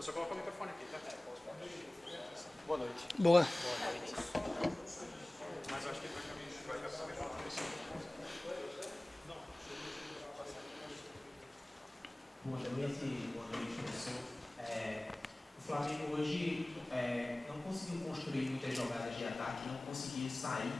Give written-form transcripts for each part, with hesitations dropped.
Eu só coloco o microfone aqui, tá? Boa noite. Boa. Mas eu acho que ele vai saber falar com isso. Boa noite, professor. O Flamengo hoje não conseguiu construir muitas jogadas de ataque, não conseguiu sair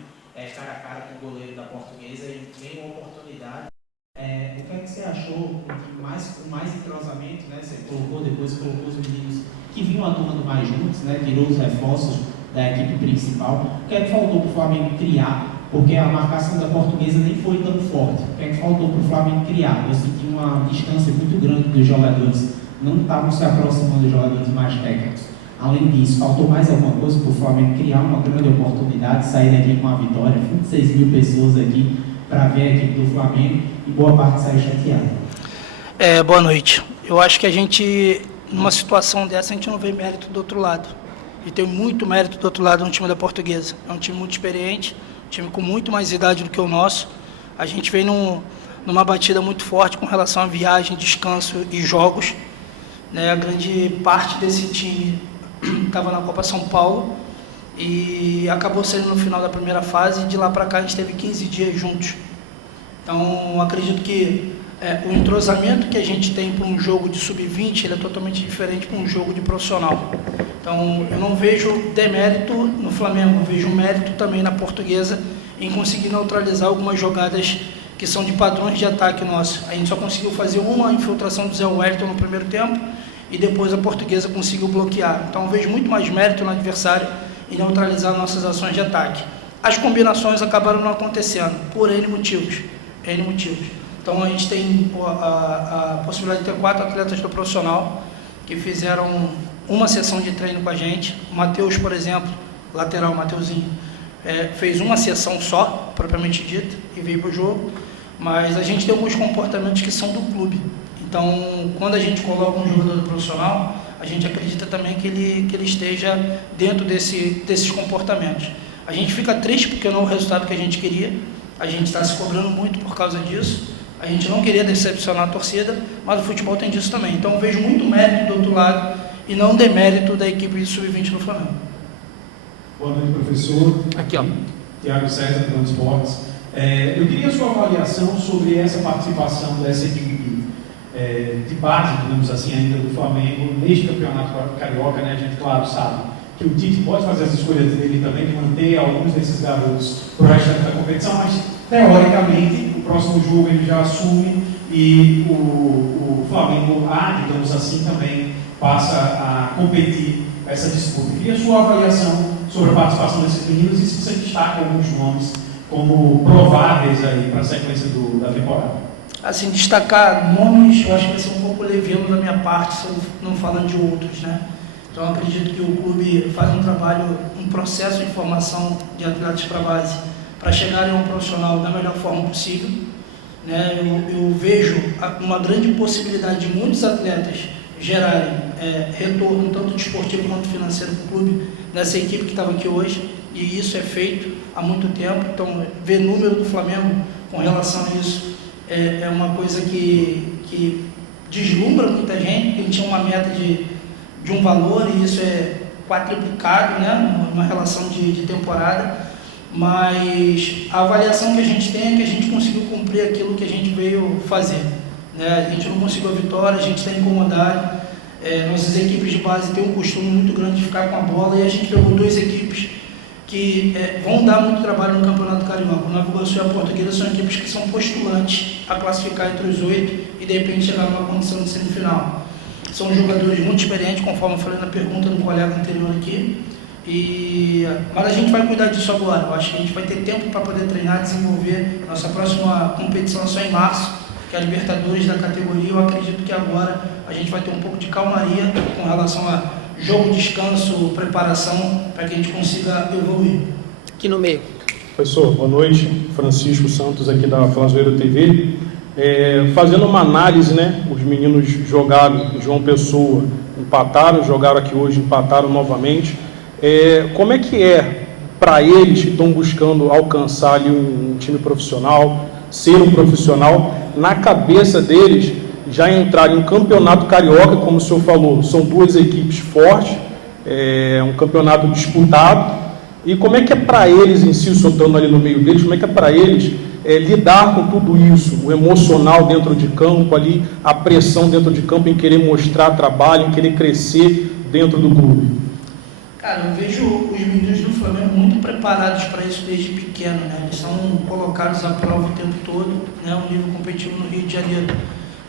cara a cara com o goleiro da Portuguesa e nenhuma oportunidade. O que é que você achou com mais entrosamento, né? Você depois colocou os meninos que vinham atuando mais juntos, né? Tirou os reforços da equipe principal. O que é que faltou para o Flamengo criar? Porque a marcação da Portuguesa nem foi tão forte. O que é que faltou para o Flamengo criar? Eu senti uma distância muito grande dos jogadores. Não estavam se aproximando dos jogadores mais técnicos. Além disso, faltou mais alguma coisa para o Flamengo criar uma grande oportunidade, sair daqui com uma vitória, 26 mil pessoas aqui para ver a equipe do Flamengo e boa parte saiu chateada. Boa noite. Eu acho que a gente, numa situação dessa, a gente não vê mérito do outro lado. E tem muito mérito do outro lado no time da Portuguesa. É um time muito experiente, um time com muito mais idade do que o nosso. A gente vem numa batida muito forte com relação a viagem, descanso e jogos. A grande parte desse time estava na Copa São Paulo e acabou saindo no final da primeira fase, e de lá para cá a gente teve 15 dias juntos. Então, acredito que o entrosamento que a gente tem para um jogo de sub-20, ele é totalmente diferente para um jogo de profissional. Então, eu não vejo demérito no Flamengo, eu vejo mérito também na Portuguesa em conseguir neutralizar algumas jogadas que são de padrões de ataque nosso. A gente só conseguiu fazer uma infiltração do Zé Wellington no primeiro tempo e depois a Portuguesa conseguiu bloquear. Então, eu vejo muito mais mérito no adversário em neutralizar nossas ações de ataque. As combinações acabaram não acontecendo, por N motivos. Então, a gente tem a possibilidade de ter 4 atletas do profissional que fizeram uma sessão de treino com a gente. O Matheus, por exemplo, lateral, Mateuzinho, fez uma sessão só, propriamente dita, e veio para o jogo. Mas a gente tem alguns comportamentos que são do clube. Então, quando a gente coloca um jogador do profissional, a gente acredita também que ele esteja dentro desses comportamentos. A gente fica triste porque não é o resultado que a gente queria. A gente está se cobrando muito por causa disso. A gente não queria decepcionar a torcida, mas o futebol tem disso também. Então, eu vejo muito mérito do outro lado e não demérito da equipe de sub-20 no Flamengo. Boa noite, professor. Aqui, ó. Tiago César, Plano Esportes. Eu queria a sua avaliação sobre essa participação dessa equipe de base, digamos assim, ainda do Flamengo neste campeonato carioca, né? A gente, claro, sabe que o Tite pode fazer as escolhas dele também, de manter alguns desses garotos para o restante da competição, mas, teoricamente, o próximo jogo ele já assume e o Flamengo, digamos assim, também passa a competir essa disputa. Queria a sua avaliação sobre a participação desses meninos e se você destaca alguns nomes como prováveis aí para a sequência da temporada. Assim, destacar nomes, eu acho que vai ser um pouco leviano da minha parte, se eu não falando de outros, né? Então, eu acredito que o clube faz um trabalho, um processo de formação de atletas para a base, para chegarem a um profissional da melhor forma possível, né? Eu vejo uma grande possibilidade de muitos atletas gerarem retorno, tanto desportivo quanto financeiro para o clube, nessa equipe que estava aqui hoje, e isso é feito há muito tempo. Então, ver número do Flamengo com relação a isso é uma coisa que deslumbra muita gente, porque ele tinha uma meta de um valor e isso é quadruplicado, né, numa relação de temporada, mas a avaliação que a gente tem é que a gente conseguiu cumprir aquilo que a gente veio fazer, né? A gente não conseguiu a vitória, a gente está incomodado, nossas equipes de base têm um costume muito grande de ficar com a bola e a gente pegou 2 equipes que vão dar muito trabalho no Campeonato Carioca. O Nova Iguaçu e a Portuguesa são equipes que são postulantes a classificar entre os 8 e de repente chegar numa condição de semifinal. São jogadores muito experientes, conforme eu falei na pergunta do colega anterior aqui. Mas a gente vai cuidar disso agora. Eu acho que a gente vai ter tempo para poder treinar, desenvolver. Nossa próxima competição é só em março, que é a Libertadores da categoria. Eu acredito que agora a gente vai ter um pouco de calmaria com relação a jogo, descanso, preparação, para que a gente consiga evoluir. Aqui no meio. Professor, boa noite. Francisco Santos, aqui da Flazoeiro TV. Fazendo uma análise, né? Os meninos jogaram, João Pessoa, empataram, jogaram aqui hoje, empataram novamente. Como é que para eles que estão buscando alcançar ali um time profissional, ser um profissional, na cabeça deles, já entrar em um campeonato carioca, como o senhor falou, são duas equipes fortes, é um campeonato disputado. E como é que é para eles em si, o senhor estando ali no meio deles, como é que é para eles lidar com tudo isso, o emocional dentro de campo, ali, a pressão dentro de campo em querer mostrar trabalho, em querer crescer dentro do clube? Cara, eu vejo os meninos do Flamengo muito preparados para isso desde pequeno, né? Eles são colocados à prova o tempo todo, né? O nível competitivo no Rio de Janeiro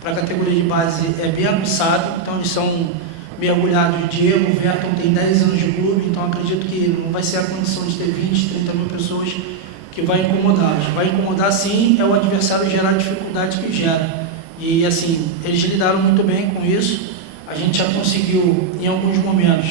para a categoria de base é bem aguçado, então eles são mergulhados. Diego, Verton tem 10 anos de clube, então acredito que não vai ser a condição de ter 20, 30 mil pessoas que vai incomodar. Vai incomodar sim, é o adversário gerar a dificuldade que gera. E assim, eles lidaram muito bem com isso. A gente já conseguiu, em alguns momentos,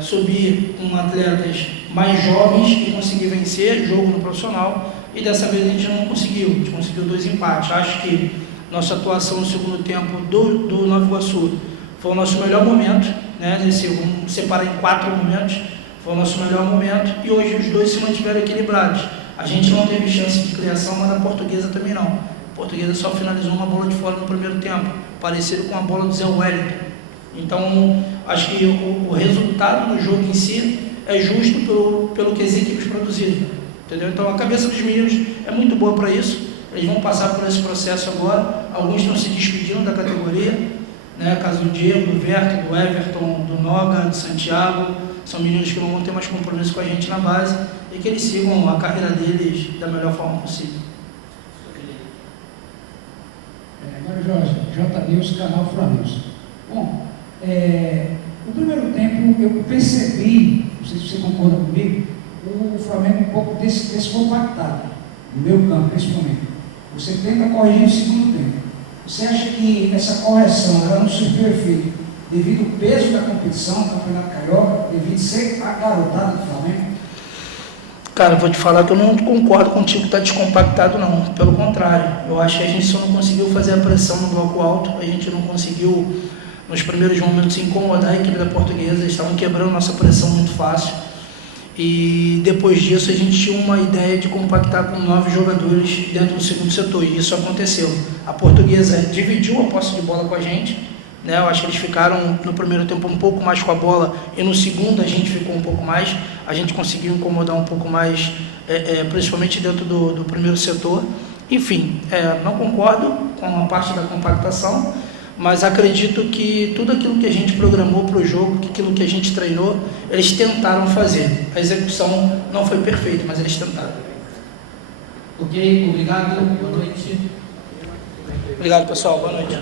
subir com atletas mais jovens e conseguir vencer jogo no profissional, e dessa vez a gente não conseguiu, a gente conseguiu 2 empates. Acho que nossa atuação no segundo tempo do Nova Iguaçu foi o nosso melhor momento, né? Vamos separar em 4 momentos, foi o nosso melhor momento, e hoje os dois se mantiveram equilibrados. A gente não teve chance de criação, mas a Portuguesa também não. A Portuguesa só finalizou uma bola de fora no primeiro tempo, parecido com a bola do Zé Wellington. Então, acho que o resultado do jogo em si é justo pelo que as equipes produziram, entendeu? Então, a cabeça dos meninos é muito boa para isso, eles vão passar por esse processo agora. Alguns estão se despedindo da categoria, né? Caso do Diego, do Verto, do Everton, do Noga, do Santiago, são meninos que não vão ter mais compromisso com a gente na base, e que eles sigam a carreira deles da melhor forma possível. Mário Jorge, J-News, canal Flamengo. Bom, no primeiro tempo eu percebi, não sei se você concorda comigo, o Flamengo um pouco descompactado, no meu campo, principalmente. Você tenta corrigir no segundo tempo. Você acha que essa correção ela não surgiu efeito devido ao peso da competição, do Campeonato Carioca, devido a ser a garotada do Flamengo? Cara, vou te falar que eu não concordo contigo que está descompactado, não. Pelo contrário, eu acho que a gente só não conseguiu fazer a pressão no bloco alto, a gente não conseguiu, nos primeiros momentos, incomodar a equipe da Portuguesa. Eles estavam quebrando nossa pressão muito fácil. E depois disso a gente tinha uma ideia de compactar com 9 jogadores dentro do segundo setor, e isso aconteceu. A Portuguesa dividiu a posse de bola com a gente, né? Eu acho que eles ficaram no primeiro tempo um pouco mais com a bola, e no segundo a gente ficou um pouco mais. A gente conseguiu incomodar um pouco mais, principalmente dentro do primeiro setor. Enfim, não concordo com a parte da compactação, mas acredito que tudo aquilo que a gente programou para o jogo, aquilo que a gente treinou, eles tentaram fazer. A execução não foi perfeita, mas eles tentaram. Ok, obrigado, boa noite. Obrigado, pessoal, boa noite.